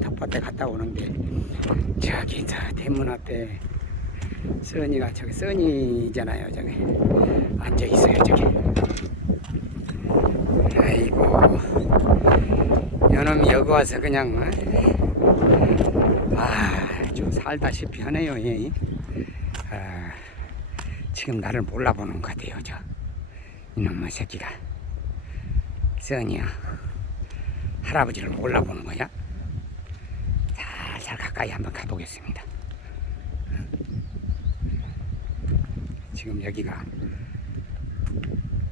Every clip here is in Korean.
텃밭에 갔다 오는데 저기 저 대문 앞에 써니가 저기 써니잖아요 저기. 앉아 있어요 저기. 아이고. 요놈 여기 와서 그냥 어? 아좀 살다시피 하네요 예. 아, 지금 나를 몰라보는 것 같아요 저. 이놈의 새끼가. 써니야. 할아버지를 몰라보는 거야 가까이 한번 가보겠습니다 지금 여기가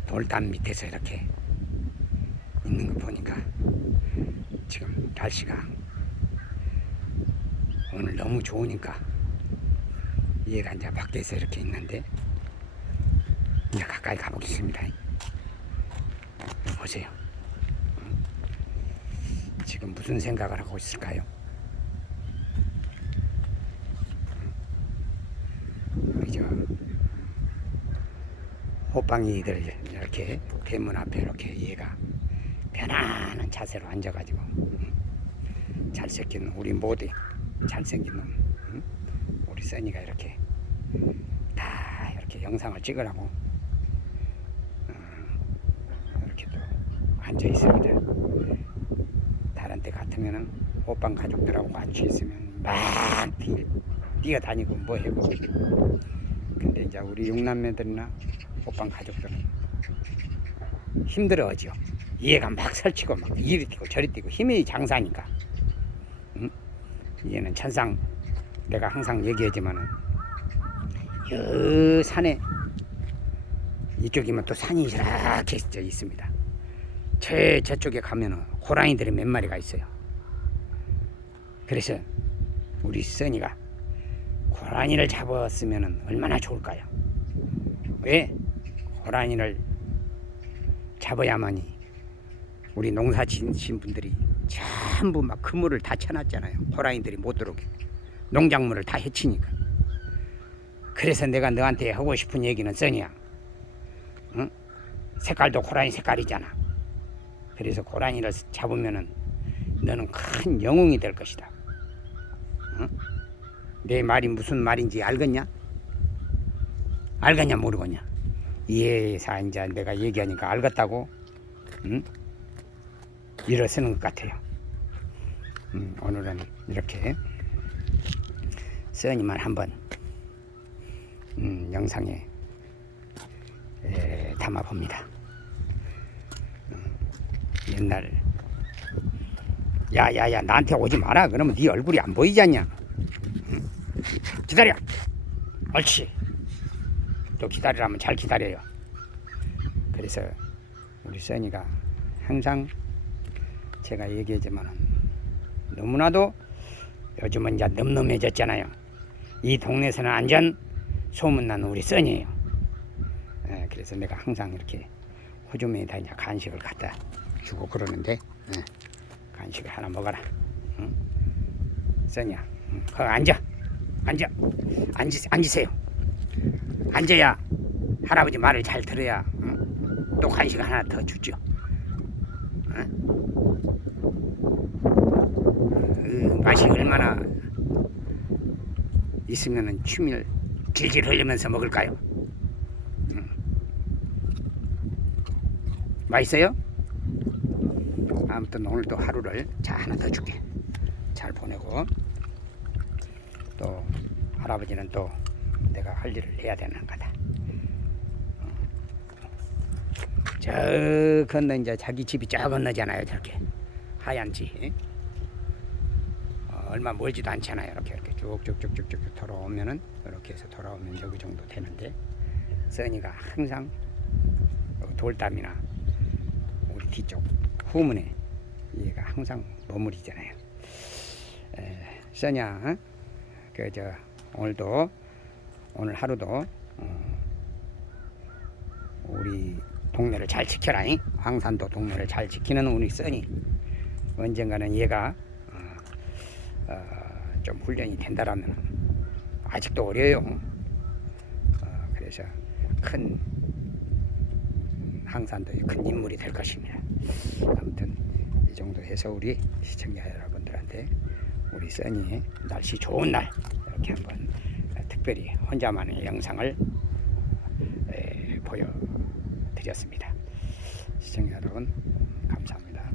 돌담 밑에서 이렇게 있는 거 보니까 지금 날씨가 오늘 너무 좋으니까 얘가 이제 밖에서 이렇게 있는데 이제 가까이 가보겠습니다. 보세요. 지금 무슨 생각을 하고 있을까요? 우리 저 호빵이들 이렇게 대문 앞에 이렇게 얘가 편안한 자세로 앉아가지고 응? 잘생긴 우리 모두 잘생긴 놈 응? 우리 써니가 이렇게 다 이렇게 영상을 찍으라고 어, 이렇게 또 앉아 있습니다. 다른 때 같으면은 호빵 가족들하고 같이 있으면 막 뛰, 뛰어다니고 뭐 해고 근데 이제 우리 육남매들이나 호빵 가족들은 힘들어하죠. 얘가 막 설치고 막 이리 뛰고 저리 뛰고 힘이 장사니까. 응? 얘는 천상 내가 항상 얘기하지만은 여 산에 이쪽이면 또 산이 이렇게 저 있습니다. 저 저쪽에 가면은 호랑이들이 몇 마리가 있어요. 그래서 우리 써니가 호랑이를 잡았으면은 얼마나 좋을까요? 왜 호랑이를 잡아야만이 우리 농사 지으신 분들이 전부 막 그물을 다 쳐놨잖아요. 호랑이들이 못 들어오게. 농작물을 다 해치니까. 그래서 내가 너한테 하고 싶은 얘기는 써니야. 응? 색깔도 호랑이 색깔이잖아. 그래서 호랑이를 잡으면은 너는 큰 영웅이 될 것이다. 응? 내 말이 무슨 말인지 알겠냐? 알겠냐 모르겠냐? 이해사 이제 내가 얘기하니까 알겠다고 응? 일어서는 것 같아요. 음, 오늘은 이렇게 써니만 한번 음, 영상에 에, 담아봅니다. 음, 옛날 야야야 나한테 오지 마라 그러면 네 얼굴이 안 보이지 않냐? 응? 기다려. 옳지. 또 기다리라면 잘 기다려요. 그래서 우리 써니가 항상 제가 얘기하지만 너무나도 요즘은 이제 늠름해졌잖아요. 이 동네에서는 완전 소문난 우리 써니예요. 예, 그래서 내가 항상 이렇게 호주머니에다 이제 간식을 갖다 주고 그러는데 예, 간식을 하나 먹어라. 응? 써니야, 응, 거기 앉아, 앉아, 앉으, 앉으세요. 앉아야 할아버지 말을 잘 들어야 응? 또 간식 하나 더 주죠. 그 맛이 얼마나 있으면은 춤을 질질 흘리면서 먹을까요? 음. 맛있어요? 아무튼 오늘도 하루를 자 하나 더 줄게. 잘 보내고 또 할아버지는 또 내가 할 일을 해야 되는 거다. 어. 저 건너 이제 자기 집이 저 건너잖아요, 저렇게 하얀 집. 어, 얼마 멀지도 않잖아요. 이렇게 이렇게 쭉쭉쭉쭉쭉 돌아오면은 이렇게 해서 돌아오면 여기 정도 되는데 써니가 항상 여기 돌담이나 우리 뒤쪽 후문에 얘가 항상 머무리잖아요. 에, 써냐, 어? 그저 오늘도 오늘 하루도 어, 우리 동네를 잘 지켜라. 잉? 황산도 동네를 잘 지키는 우리 써니 언젠가는 얘가 어, 어, 좀 훈련이 된다라면 아직도 어려요. 어, 그래서 큰 항산도의 큰 인물이 될 것입니다. 아무튼 이 정도 해서 우리 시청자 여러분들한테 우리 써니 날씨 좋은 날 이렇게 한번 특별히 혼자만의 영상을 에, 보여드렸습니다. 시청자 여러분 감사합니다.